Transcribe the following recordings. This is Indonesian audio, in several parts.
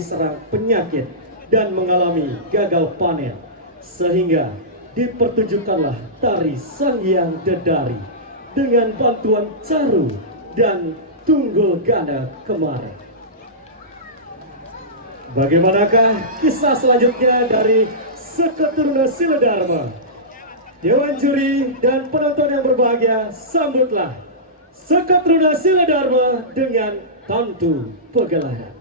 diserang penyakit dan mengalami gagal panen, sehingga dipertunjukkanlah tari Sang Hyang Dedari dengan bantuan Caru dan Tunggul Ganda kemarin. Bagaimanakah kisah selanjutnya dari Seketuruna Siladharma? Dewan juri dan penonton yang berbahagia, sambutlah Seketuruna Siladharma dengan Pantu Pegelaran.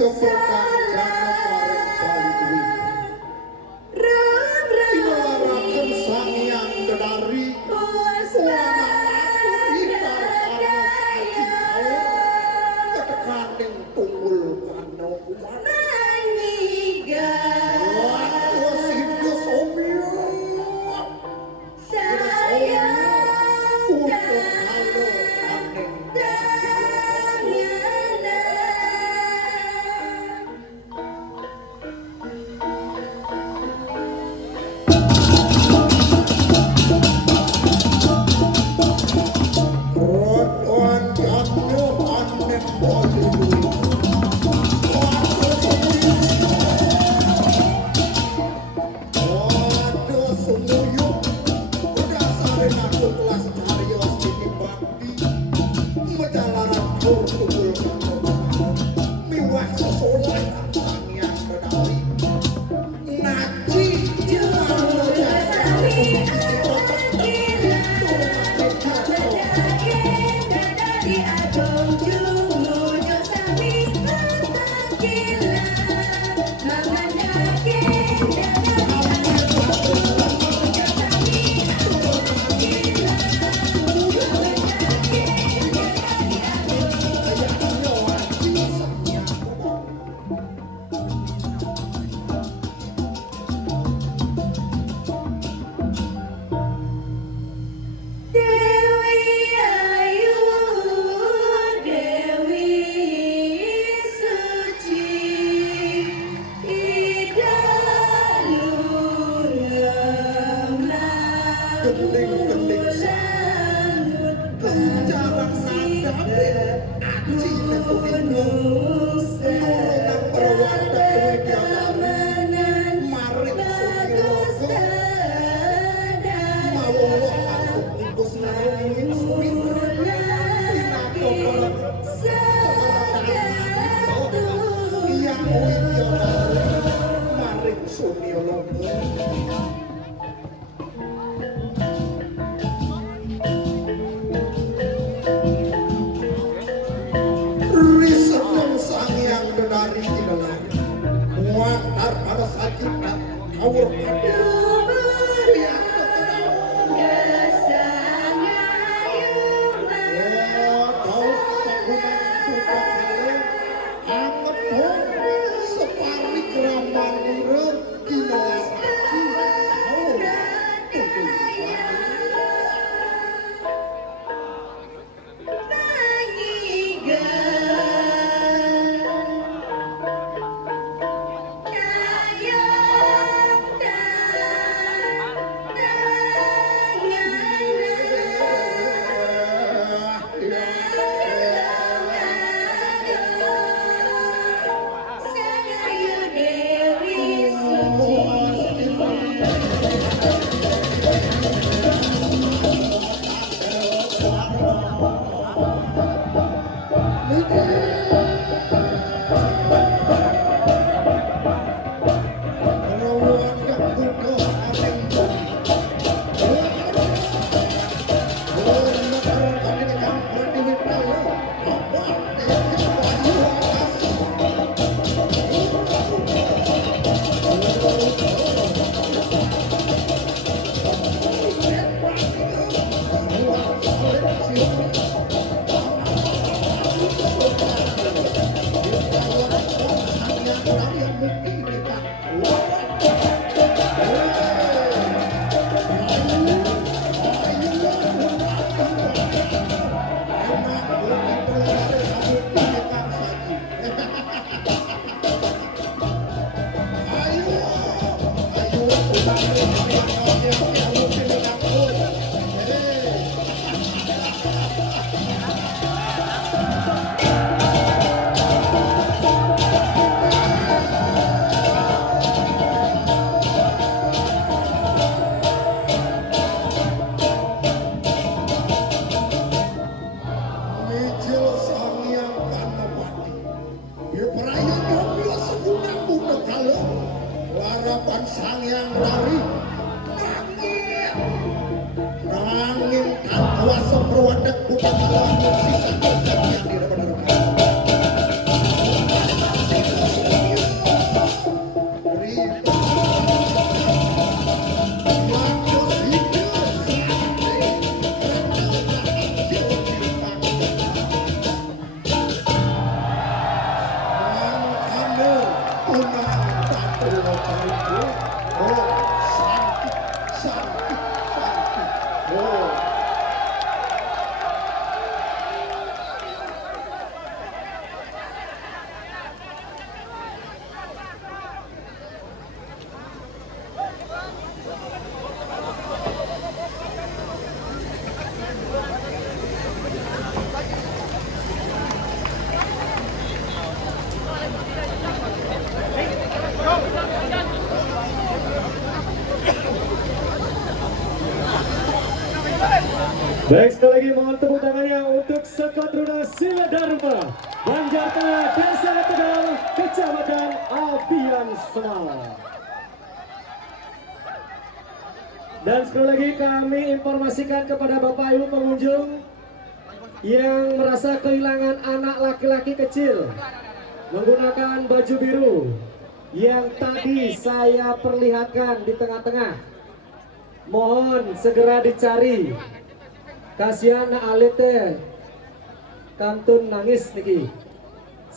Keberkahan Bali suni Allah. Riseteng sang yang denari kinelari muantar pada sakitna awur pada sang yang lari nanging tanpa semprowadak bukan lawan sisa yang diremenerkan Baik, sekali lagi mohon tepuk tangannya untuk Sekotruna Sila Dharma Banjar Tengah, Desa Tegal, Kecamatan Apian Semal. Dan sekali lagi kami informasikan kepada Bapak Ibu pengunjung yang merasa kehilangan anak laki-laki kecil menggunakan baju biru yang tadi saya perlihatkan di tengah-tengah. Mohon segera dicari. Kasihan alete kantun nangis niki.